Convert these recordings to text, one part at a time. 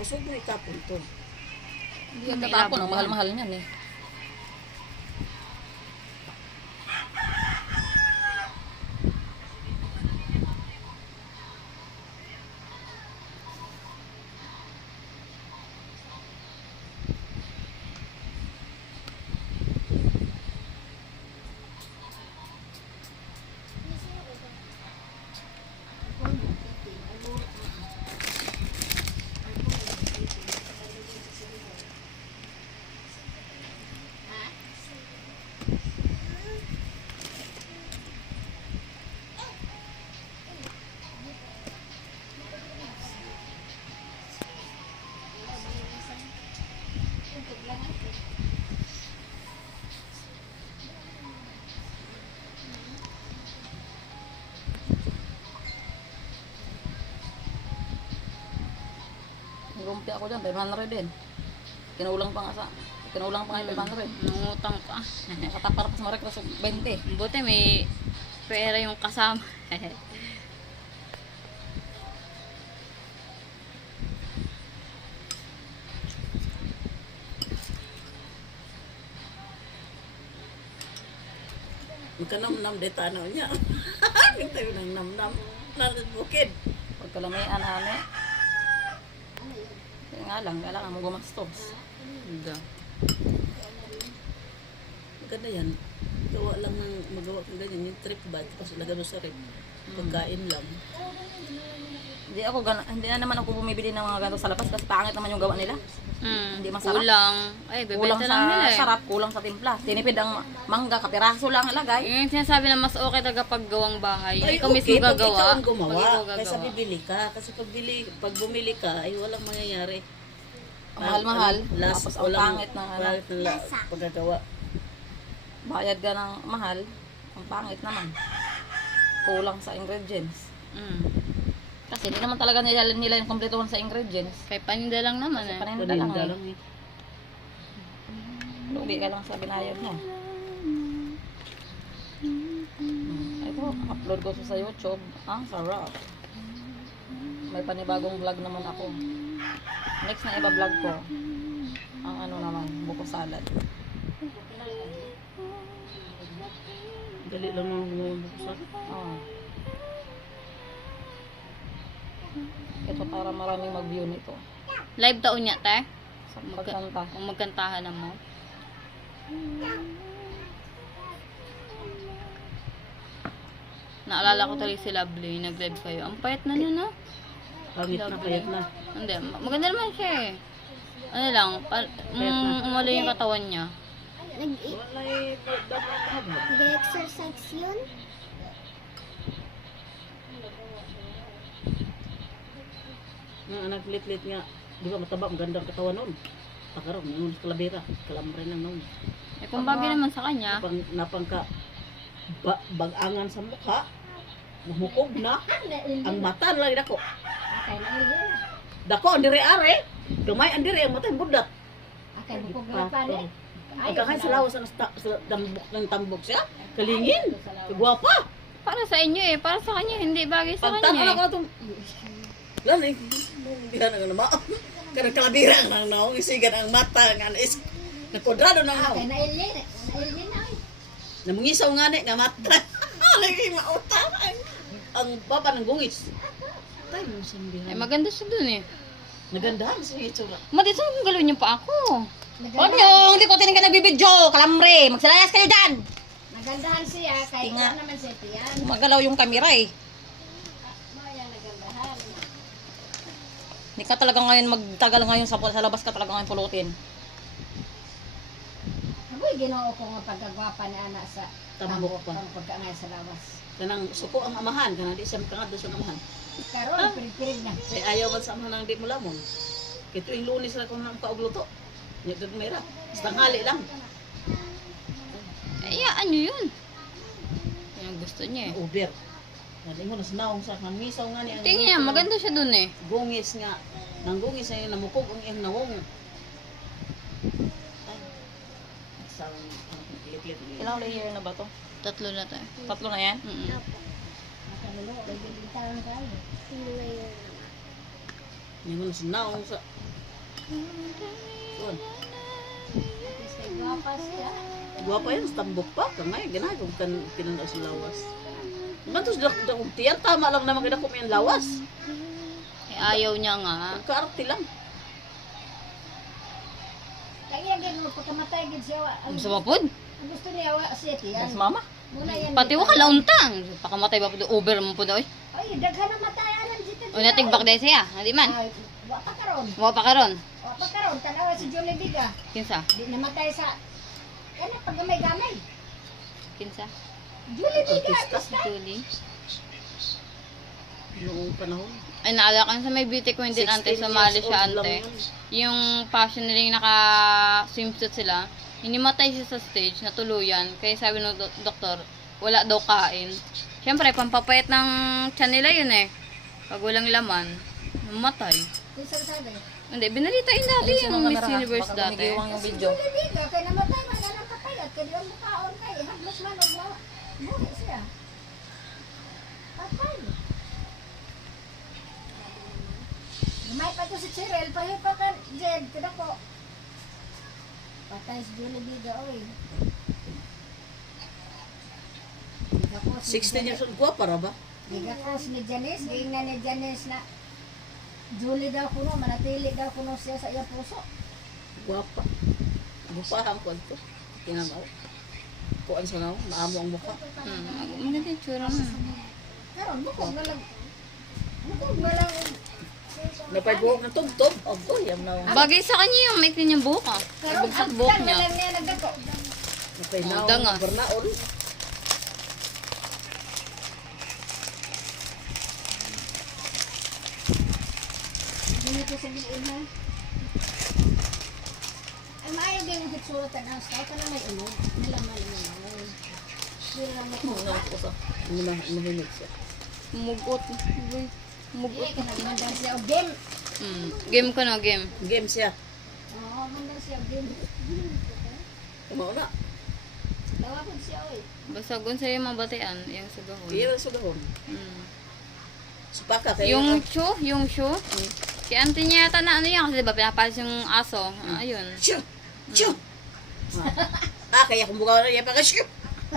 Kusog na ikapon to. Hindi ang tatapon. Ang mahal-mahal niyan eh. Nagumpi ako dyan, 500 din. Kinulang pa nga 500. Nangutang pa. Nakatapar pa sa Maricruz 20. Buti may pera yung kasama. Magkanam-nam deta ano niya. Kita yun ang nam-nam. Nalit bukid. Pagkalamayan ane. Kaya nga lang, kailangan mo gumastos. Hindi. Maganda yan. Gawa lang ng magawa kang ganyan. Yung trip bag. Tapos lagyan mo sa rip. Pagkain lang. Hindi na naman ako bumibili ng mga ganito sa labas kasi pangit naman yung gawa nila. Hindi masarap. Kulang. Ay, Kulang bebenta sa lang nila eh. sarap, kulang sa timpla. Tinipid ang mangga, kapiraso lang ilagay. Yung sinasabi na mas okay talaga pag gawang bahay. Ay, Ikaw mismo pag ikaw gagawa. ang gumawa. Pag ikaw Kaysa gagawa. bibili ka. Kasi pag bumili ka, ay walang mangyayari. Ang mahal-mahal, Last, tapos ang pangit na ano, pangit na pagkagawa. bayad ka ng mahal, ang pangit naman. Kulang sa ingredients. Kasi hindi naman talaga nila yung kompletuhan sa ingredients. Kay paninda lang naman eh. Paninda lang Paninda eh. lang eh. Lugi ka lang sa binayad mo. Ito, upload ko sa YouTube. Ang sarap. May panibagong vlog naman ako. Next na iba-vlog ko. Ang ano naman, buko salad. Dali lang ang buksan. Oh. Ito para maraming mag-view nito. Live taon niya, te? Sa pagkanta. Kung magkantahan na mo. Naalala ko tuloy si Lovely, nag-live kayo. Ang payat na nun, ah. Pangit na, payat na. Hindi, maganda naman siya eh. Ano lang, umalo yung katawan niya. Wala eh, Nag-exercise yun? Nga anak lit-lit nga. Di ba mataba, ang ganda ang katawan nun. Pagkaroon, yung kalabira, kalamre lang nun. Eh, kung bagay naman sa kanya, Napangka, bagangan sa mukha, mahukog na, ang mata lang dako. Dako, ang diri-are, gamay ang diri, ang mata, ang budat. Pagkakain sa lawas sa tambok ng tambok siya, kalingin, kagwapa. para sa inyo eh. Para sa kanya, hindi bagay sa Pagtaka kanya na eh. ko itong, lan eh, hindi na nga naman. Karang kalabira ang naong, isigan ang mata, nga is, nakodrado na naong. Namungisaw nga nga mata. Lagi mautang. Ang baba ng gungis. Tayo mo siyang Eh, bihan. maganda siya dun eh. Nagandahan siya itsura. Mati, saan kong galawin niyo pa ako? Huwag nyo, hindi ko tinignan nagbibidyo. Kalamre, magsalayas kayo dyan. Nagandahan siya, kahit Tinga. wala naman siya tiyan. Magalaw yung kamera eh. Maya nagandahan. Hindi ka talaga ngayon magtagal ngayon sa labas ka talaga ngayon pulutin. Aboy, ginoo ko nga pagkagwapa ni anak sa Tambok pa. Ang pagkaangay sa lawas. Kanang suko ang amahan. Kanang di siya makangad doon sa amahan. Karon, pirig-pirig na. Ay ayaw man sa amahan ng di mo lamon. Ito yung lunis na kung nang kaugluto. Yung mera. Basta ngali lang. Eh, yaan nyo yun. Yan ang gusto niya eh. Uber. Hindi mo nasnaong sa kamisaw nga ni. Tingnan niya, maganda siya dun eh. Gungis nga. Nang gungis na yun, namukog ang iyang nawong. Ay. Isang lit-lit. Ilang layer na ba to? 3 na tayo. 3 na yan? Nakalulo, nagbibintahan tayo. Hindi mo nasnaong sa Kuan. Kasi gwapa siya. Guwapa yan, tambok pa. Kangay, ginagong kinanaw sa lawas. Naman to, tiyan, tama lang naman kinako may lawas. Eh, ayaw niya nga. Pagkaarte lang. Kaya gano'n, pagkamatay gid siya. Ang sumapod. Ang gusto niya, city yan. Mas mama. Muna yan. Pati wa kalauntang. Pakamatay ba po over mo po daw eh. Ay, daghan na matayanan dito. O natigbak dahil siya. Hindi man. Ay, wa pa karon. Wa pa karon. Wa pa karon. Tanawa si Jolie Biga. Kinsa? Di namatay sa... Ano, paggamay-gamay. Kinsa? Jolie Biga. Artista. Julie. Noong panahon. Ay, naalala ko sa may beauty queen din, ante. 16 Sumali years siya, old lang ante. yun. Yung fashion nila yung naka-swimsuit sila. Hinimatay siya sa stage, natuluyan. Kaya sabi ng doktor, wala daw kain. Siyempre, pampapayat ng tiyan nila yun eh. Pag walang laman, namatay. Kinsa sabi? Hindi, binalita yun dati Ayun, yung sino Miss camera, ha? Universe Baka dati. gumigiwang yung video. Jolie Biga, kaya namatay man na ng papayat. Kaya di ba mukhaon kay. Haglos man o mo. Buhi siya. Patay. Gamay pa to si Cheryl. Pahi pa ka, Jed. Kada ko. Patay si Jolie Biga, oy. 16 years old, guwapa ra ba? Gigakos ni Janice, giingnan ni Janice na Julie daw kuno, manatili daw kuno siya sa iyang puso. Guwapa. Gupahan ko ito. Kinamaw. Kuan sa naw, maamo ang mukha. Maganda yung tsura mo. Karon bukog na lang. Bukog na lang. Napagbuhok ng tubtob. Ogo, yam na. Bagay sa kanya yung maikli niyang buhok ah. Karon Bagsak ang buhok na niya. lang niya nagdako. Napaynaw. Dangas. Bernaol. Dito sa bilin ha. Ay maayo din yung hitsuratan ang staff para may ulod. Nalaman naman. Hindi lang mo. Muna ko sa. Muna, mahinig siya. Mugot. Uy, Mugot. Iya, kanagmandan siya og game. Game ko no, game. Game siya. Oo, mandan siya og game. Kumao na. Tawagod siya oy. Basta kung sa'yo mabatian, yung sugahon. Iya lang sugahon. Supaka kayo. Yung shoe. Si auntie niya yata na ano yan, kasi diba pinapalis yung aso. Ayun. Shoo! Shoo! Kaya kung buka na yan pa ka shoo!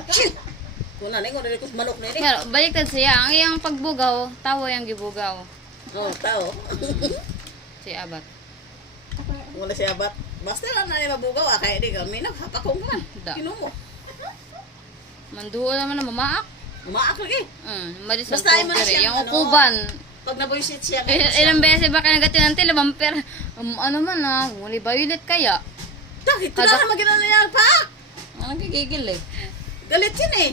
Shoo! Kung nanay ko, ko manok na yun eh. Pero baliktad siya, ang iyang pagbugaw, tawo yung gibugaw. Oo, tao. Si Abat. Wala siya bat. Basta lang na yung mabugaw, kaya di ka. May nakapakong ka. Da. Kinumo. Manduo naman na mamaak. Umaak lagi. Marisol Basta ay man Poker. siyang Yung ano, ukuban. Pag nabuisit siya, Ilang beses ba ka nagatin ng tila, pero ano man ah, muli violet kaya. Dahil ito na naman ginawa niya pa. Ang nagigigil eh. Galit yun eh.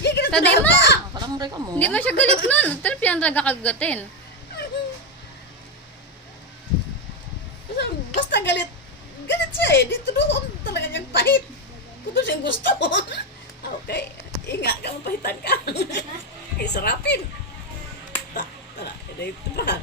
Gigil ito Tadi na ma! pa. Kalambre ka mo. Hindi man siya galit nun. Talap yan talaga kagatin. Basta galit. Galit siya eh. Dito doon talaga niyang pahit. Kung ito siyang gusto. Okay. Ingat ka, mapahitan ka. Okay, sarapin. Tara, ito pa.